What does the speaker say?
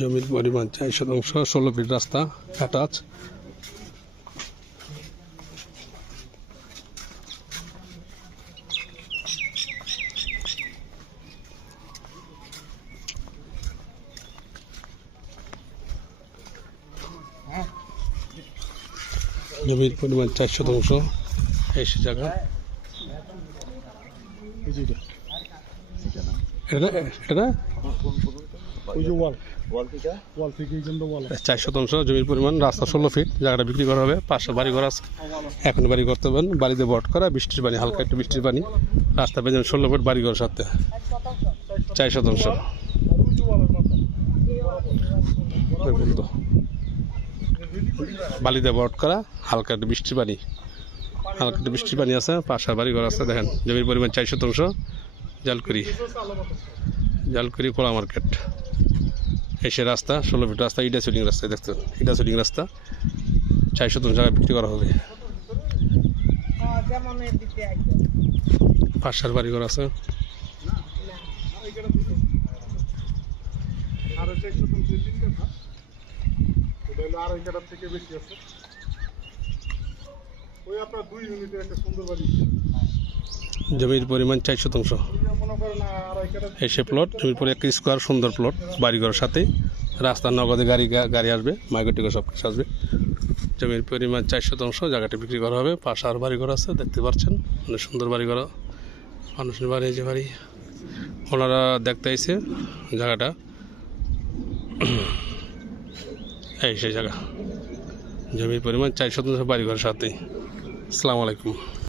জমির পরিমাণ 4 শতাংশ, 16 ফিট রাস্তা, অ্যাটাচ। জমির পরিমাণ 4 শতাংশ, এসে জায়গা। এটা 4 শতাংশ জমির পরিমাণ, রাস্তা 16 ফিট, জায়গাটা বিক্রি করা হবে। পাশে বাড়ি ঘর আছে, এখন বাড়ি করতে পারেন। বাড়িতে বট করা, বৃষ্টির পানি, হালকা একটু বৃষ্টির পানি, রাস্তা পেয়ে 16 ফিট বাড়ি ঘর সাথে। 4 শতাংশ বালিতে বট করা, হালকা একটু বৃষ্টির পানি, আছে। পাশে বাড়ি ঘর আছে। দেখেন জমির পরিমাণ 4 শতাংশ, জালকুড়ি কোলা মার্কেট। এসে রাস্তা 16 ফিট রাস্তা, ইটা সুইডিং রাস্তায় দেখতে, ইটা সুইডিং রাস্তা। 4 শতাংশ জায়গায় বিক্রি করা হবে। পাশার বাড়ি ঘর আছে। জমির পরিমাণ 4 শতাংশ, এসে প্লট। জমির পরে 1 স্কোয়ার সুন্দর প্লট, বাড়িঘরের সাথে। রাস্তার নগদে গাড়ি আসবে, মাইকোটিকে সব কিছু আসবে। জমির পরিমাণ 4 শতাংশ, জায়গাটি বিক্রি করা হবে। পাশে আর বাড়িঘর আছে, দেখতে পাচ্ছেন, অনেক সুন্দর বাড়িঘর, মানুষের বাড়ি। যে বাড়ি ওনারা দেখতে আইছে জায়গাটা, এই সেই জায়গা। জমির পরিমাণ 4 শতাংশ, বাড়িঘরের সাথে। আসসালামু আলাইকুম।